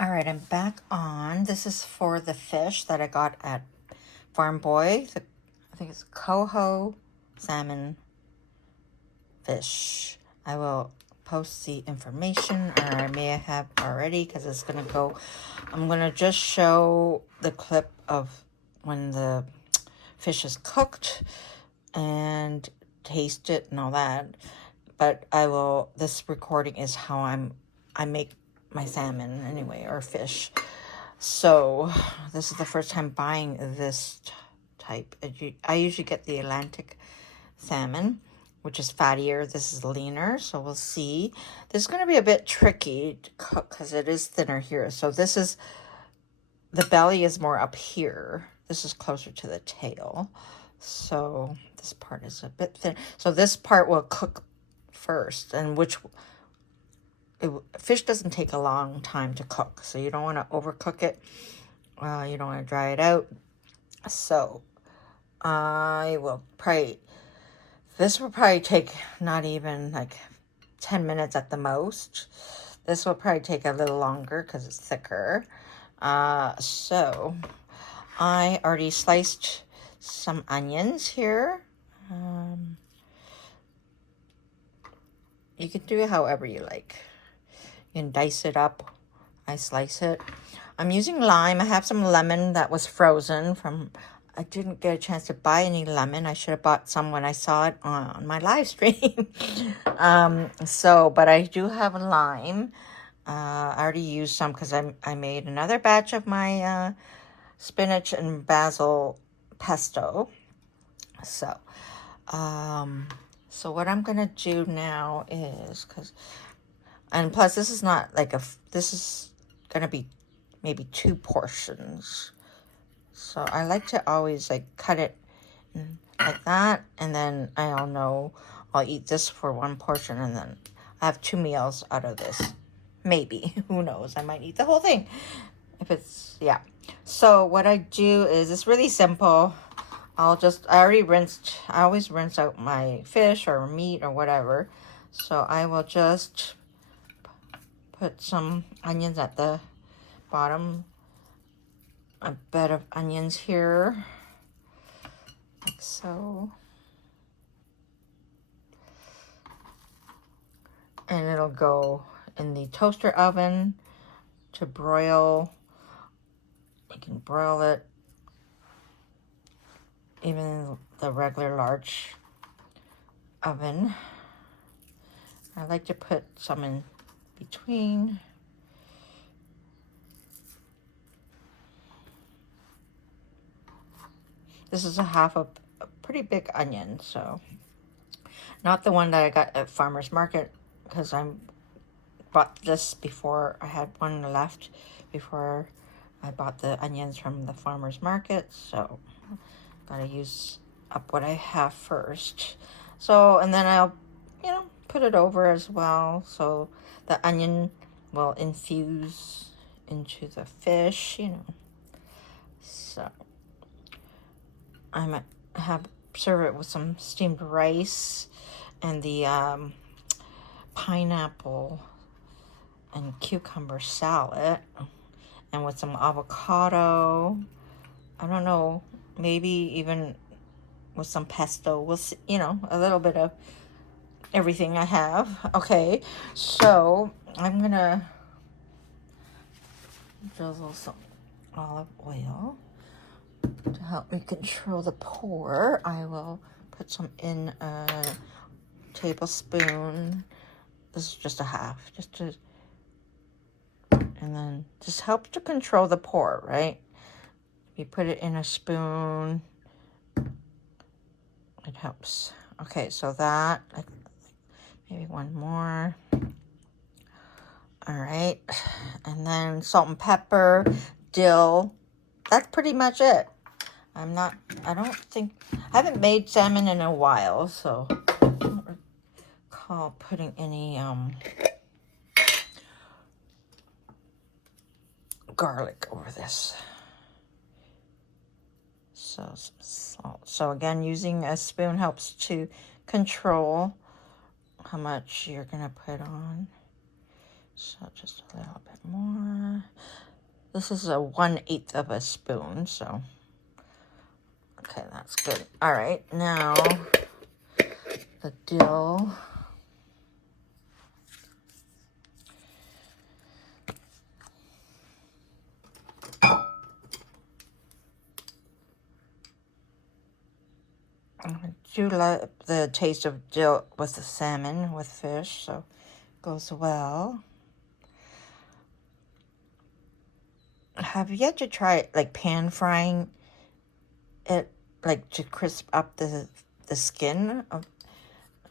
All right, I'm back on. This is for the fish that I got at Farm Boy. I think it's Coho salmon fish. I will post the information, or I may have already because it's going to go. I'm going to just show the clip of when the fish is cooked and taste it and all that. But this recording is how I make my salmon anyway, or fish. So this is the first time buying this type. I usually get the Atlantic salmon, which is fattier. This is leaner, so we'll see. This is going to be a bit tricky to cook because it is thinner here. So the belly is more up here. This is closer to the tail. So this part is a bit thin. So this part will cook first, and fish doesn't take a long time to cook, so you don't want to overcook it. You don't want to dry it out. So this will probably take not even like 10 minutes at the most. This will probably take a little longer because it's thicker. So I already sliced some onions here. You can do it however you like. You can dice it up. I slice it. I'm using lime. I have some lemon that was frozen from... I didn't get a chance to buy any lemon. I should have bought some when I saw it on my live stream. But I do have lime. I already used some because I made another batch of my spinach and basil pesto. So what I'm going to do now is... And plus, this is not like this is going to be maybe 2 portions. So I like to always like cut it like that. And then I'll eat this for 1 portion. And then I have 2 meals out of this. Maybe. Who knows? I might eat the whole thing. Yeah. So what I do is, it's really simple. I always rinse out my fish or meat or whatever. So I will just... put some onions at the bottom. A bed of onions here, like so. And it'll go in the toaster oven to broil. You can broil it even in the regular large oven. I like to put some in between. This is a pretty big onion, so not the one that I got at farmer's market, because I bought this before I had one left before I bought the onions from the farmer's market. So gotta use up what I have first. So, and then I'll put it over as well, so the onion will infuse into the fish, So I might serve it with some steamed rice and the pineapple and cucumber salad, and with some avocado. I don't know, maybe even with some pesto. We'll see, a little bit of everything I have. Okay, so I'm gonna drizzle some olive oil to help me control the pour. I will put some in a tablespoon. This is just a half, and then just help to control the pour, right? If you put it in a spoon, it helps. Okay, so that, maybe 1 more. All right, and then salt and pepper, dill. That's pretty much it. I haven't made salmon in a while, so I don't recall putting any garlic over this. So some salt. So again, using a spoon helps to control how much you're gonna put on. So just a little bit more. This is a 1/8 of a spoon, so okay, that's good. All right, now the dill. I do love the taste of dill with the salmon, with fish, so it goes well. Have you yet to try like pan frying it, like to crisp up the skin?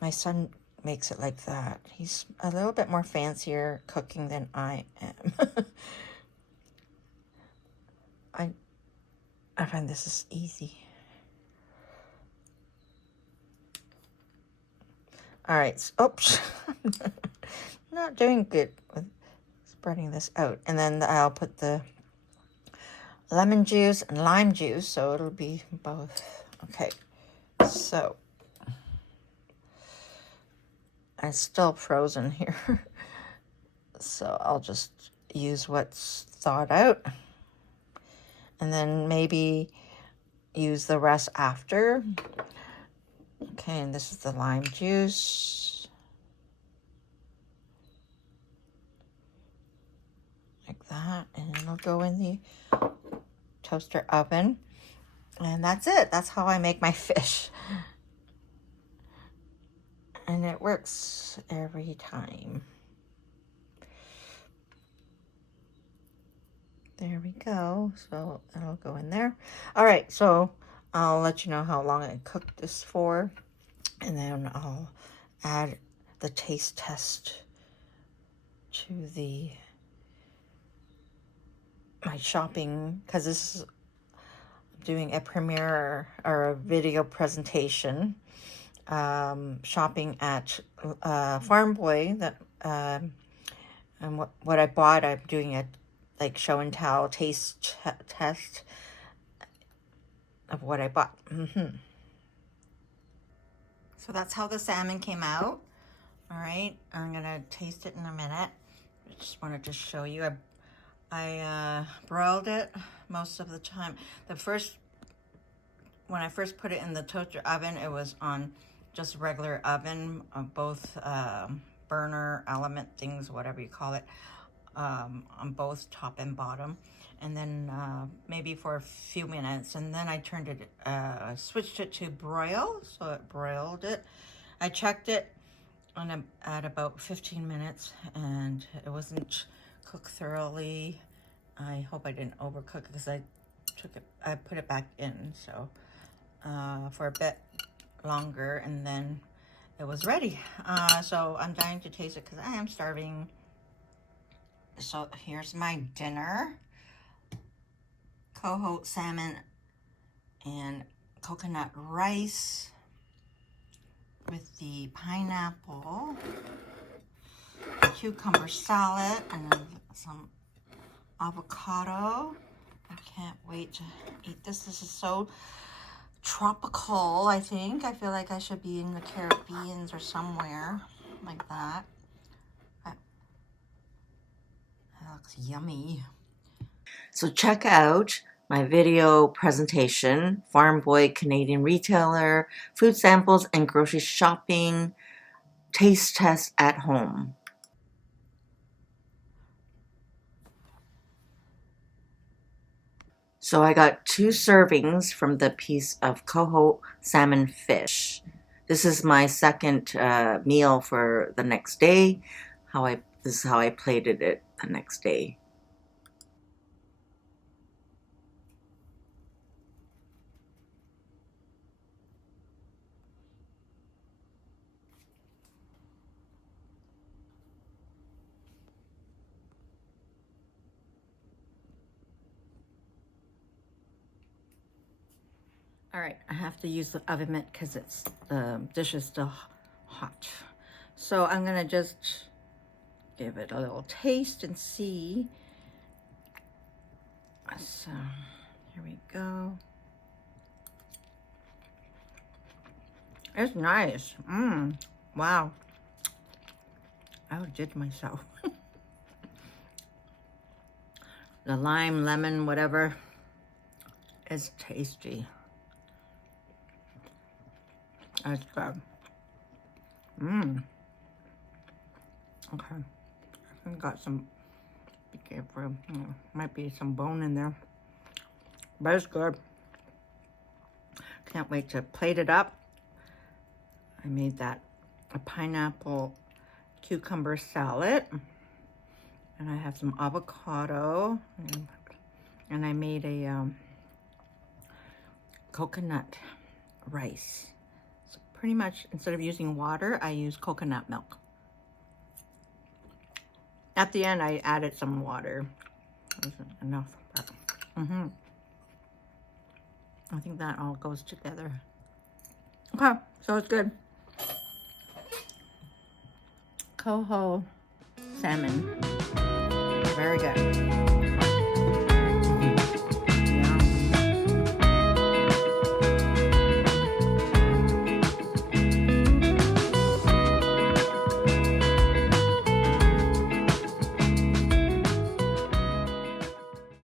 My son makes it like that. He's a little bit more fancier cooking than I am. I find this is easy. All right, oops. Not doing good with spreading this out. And then I'll put the lemon juice and lime juice, so it'll be both. Okay, so it's still frozen here. So I'll just use what's thawed out. And then maybe use the rest after. Okay, and this is the lime juice. Like that. And it'll go in the toaster oven. And that's it. That's how I make my fish. And it works every time. There we go. So it'll go in there. All right, so I'll let you know how long I cooked this for. And then I'll add the taste test to my shopping, because this is doing a premiere or a video presentation, shopping at Farm Boy, that and what I bought. I'm doing a like show and tell taste test of what I bought. So that's how the salmon came out. All right, I'm gonna taste it in a minute. I just wanted to show you. I broiled it most of the time. When I first put it in the toaster oven, it was on just regular oven, both burner, element things, whatever you call it, on both top and bottom. And then maybe for a few minutes, and then I turned it, switched it to broil, so it broiled it. I checked it at about 15 minutes, and it wasn't cooked thoroughly. I hope I didn't overcook it, because I put it back in, so for a bit longer, and then it was ready. So I'm dying to taste it because I am starving. So here's my dinner: Coho salmon and coconut rice with the pineapple, cucumber salad, and some avocado. I can't wait to eat this. This is so tropical, I think. I feel like I should be in the Caribbean or somewhere like that. That looks yummy. So check out my video presentation, Farm Boy Canadian Retailer, Food Samples and Grocery Shopping, Taste Test at Home. So I got 2 servings from the piece of Coho salmon fish. This is my second meal for the next day. This is how I plated it the next day. All right, I have to use the oven mitt because the dish is still hot. So I'm gonna just give it a little taste and see. So here we go. It's nice. Wow. I outdid myself. the lime, lemon, whatever. It's tasty. It's good. Okay. I got some, be careful. Might be some bone in there. But it's good. Can't wait to plate it up. I made that a pineapple cucumber salad. And I have some avocado. And I made a coconut rice. So pretty much, instead of using water, I use coconut milk. At the end, I added some water. Wasn't enough. But, I think that all goes together. Okay, so it's good. Coho salmon. Very good.